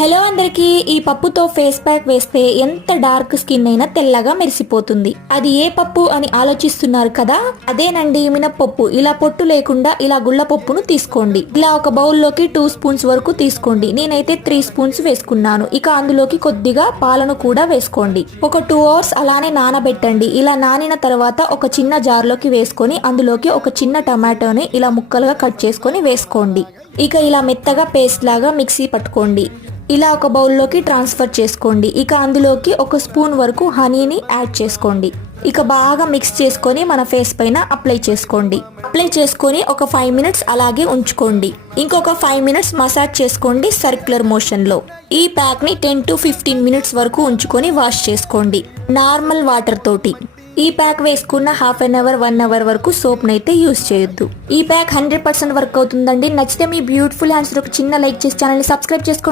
Hello అందరికీ ఈ పప్పుతో ఫేస్ ప్యాక్ వేస్తే ఎంత డార్క్ స్కిన్ అయినా తెల్లగా మెరిసిపోతుంది. అది ఏ పప్పు అని ఆలోచిస్తున్నారు కదా? అదేనండి మినప్పప్పు. ఇలా పొట్టు లేకుండా ఇలా గుళ్ళ పప్పును తీసుకోండి. ఇలా ఒక బౌల్లోకి టూ స్పూన్స్ వరకు తీసుకోండి. నేనైతే త్రీ స్పూన్స్ వేసుకున్నాను. ఇక అందులోకి కొద్దిగా పాలను కూడా వేసుకోండి. ఒక టూ అవర్స్ అలానే నానబెట్టండి. ఇలా నానిన తర్వాత ఒక చిన్న జార్లోకి వేసుకొని అందులోకి ఒక చిన్న టమాటోని ఇలా ముక్కలుగా కట్ చేసుకొని వేసుకోండి. ఇక ఇలా మెత్తగా పేస్ట్ లాగా మిక్సీ పట్టుకోండి. ఇలా ఒక బౌల్లోకి ట్రాన్స్ఫర్ చేసుకోండి. ఇక అందులోకి ఒక స్పూన్ వరకు హనీని యాడ్ చేసుకోండి. ఇక బాగా మిక్స్ చేసుకొని మన ఫేస్ పైన అప్లై చేసుకోండి. అప్లై చేసుకొని ఒక ఫైవ్ మినిట్స్ అలాగే ఉంచుకోండి. ఇంకొక ఫైవ్ మినిట్స్ మసాజ్ చేసుకోండి సర్క్యులర్ మోషన్లో ఈ ప్యాక్ని టెన్ టు ఫిఫ్టీన్ మినిట్స్ వరకు ఉంచుకొని వాష్ చేసుకోండి. నార్మల్ వాటర్ తోటి. ఈ ప్యాక్ వేసుకున్న half an hour one hour వరకు సోప్ నైతే యూస్ చేయొద్దు. ఈ ప్యాక్ హండ్రెడ్ పర్సెంట్ వర్క్ అవుతుందండి. నచ్చితే మీ బ్యూటిఫుల్ హ్యాండ్స్ ఒక చిన్న లైక్ చేసి ఛానల్ని సబ్స్క్రైబ్ చేసుకోండి.